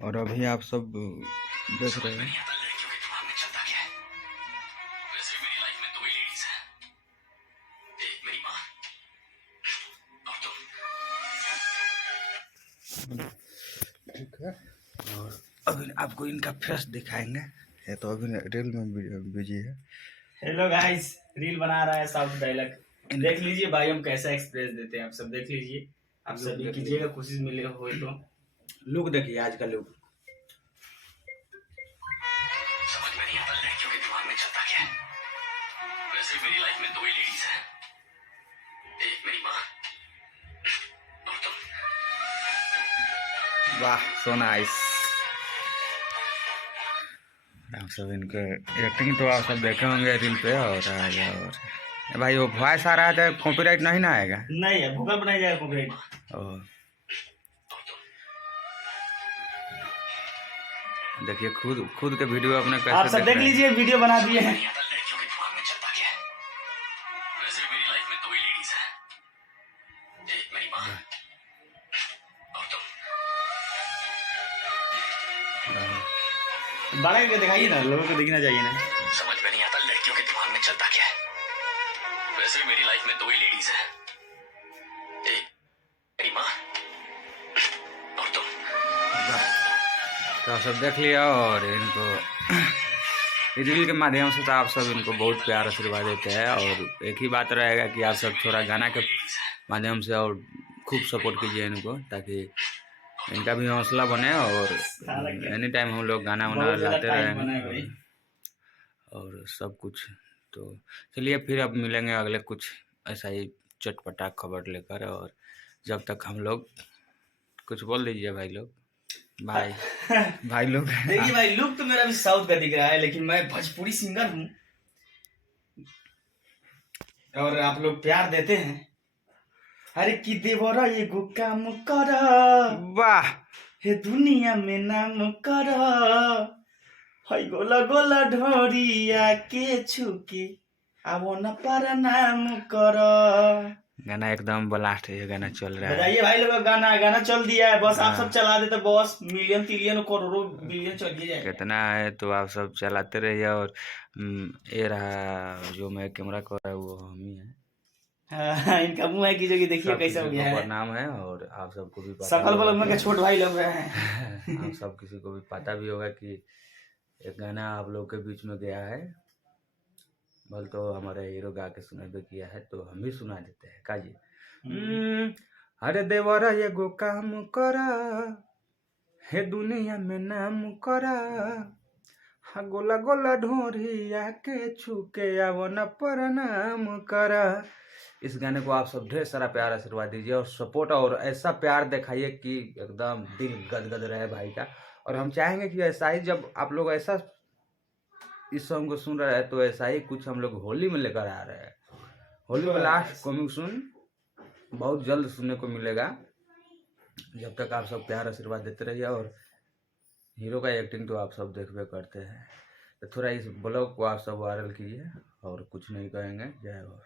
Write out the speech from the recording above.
और अभी आप सब देख रहे हैं ठीक है। और अभी आपको इनका फेस दिखाएंगे। ये तो अभी रील में बिजी है। हेलो गाइस, रील बना रहा है साउथ डायलॉग। देख लीजिए भाई हम कैसा एक्सप्रेस देते हैं, आप सब देख लीजिए। आप सभी कीजिएगा कोशिश मिलेगा हो तो। लुक देखिए आज का लुक। समझ में नहीं आता लड़कियों के दिमाग में चलता क्या है। वैसे मेरी लाइफ में दो ही लेडीज हैं, एक मेरी माँ और तुम। वाह सो नाइस। आप सब इनके एक्टिंग तो आप सब देखे होंगे रील पे। और भाई वो वॉइस आ रहा है तो कॉपीराइट नहीं ना आएगा? नहीं है, गूगल बनाया जाएगा कॉपीराइट। देखिए खुद के वीडियो अपने कैसे आप सब देख लीजिए, वीडियो बना दिए हैं। बड़ा करके दिखाइए ना, लोगों को दिखना चाहिए ना। समझ में नहीं आता लड़कियों के दिमाग में चलता क्या है। वैसे मेरी लाइफ में दो ही लेडीज हैं, एक मेरी माँ और तुम। तो आप सब देख लिया। और इनको रील के माध्यम से तो आप सब इनको बहुत प्यार आशीर्वाद देते हैं। और एक ही बात रहेगा कि आप सब थोड़ा गाना के माध्यम से और खूब सपोर्ट कीजिए इनको, ताकि इनका भी हौसला बने। और एनी टाइम हम लोग गाना वाना लाते रहेंगे और सब कुछ। तो चलिए फिर अब मिलेंगे अगले कुछ ऐसा ही चटपटा खबर लेकर। और जब तक हम लोग कुछ बोल दीजिए भाई लोग। भाई भाई लोग देखिए भाई, लुक तो मेरा भी साउथ का दिख रहा है, लेकिन मैं भोजपुरी सिंगर हूँ और आप लोग प्यार देते हैं। अरे कि देवरा ये गो काम कर, वाह हे दुनिया में नाम कर, हई गोला गोला ढोरिया के छुके आवो न पर नाम कर। गाना एकदम ब्लास्ट है, ये गाना चल रहा है। बताइए भाई लोग, गाना चल दिया है, बस आप सब चला देते बस मिलियन ट्रिलियन करोड़ों बिलियन चल जाएगा। कितना है तो आप सब चलाते रहिए। और ये रहा जो मैं कैमरा कर रहा है वो हम ही है। हाँ, इनका मुंह है कि जो कि देखिए कैसा हो गया है। नाम है और आप सबको भी पता सकल बल के छोट भाई लोग हैं। आप सब किसी को भी पता भी होगा कि एक गाना आप लोग के बीच में गया है। बोल तो हमारे हीरो गा के सुनाबे किया है, तो हम भी सुना देते हैं काजी। अरे देवरा ये गो काम करा, हे दुनिया में नाम करा, हा गोला गोला ढोरिया के छुके आवो न प्रणाम करा। इस गाने को आप सब ढेर सारा प्यार आशीर्वाद दीजिए और सपोर्ट और ऐसा प्यार दिखाइए कि एकदम दिल गदगद रहे भाई का। और हम चाहेंगे कि ऐसा ही जब आप लोग ऐसा इस सॉन्ग को सुन रहे हैं तो ऐसा ही कुछ हम लोग होली में लेकर आ रहे हैं। होली में लास्ट कमिंग सून, बहुत जल्द सुनने को मिलेगा। जब तक आप सब प्यार आशीर्वाद देते रहिए। और हीरो का एक्टिंग तो आप सब देखबे करते हैं, तो थोड़ा इस ब्लॉग को आप सब वायरल कीजिए। और कुछ नहीं कहेंगे। जय हो।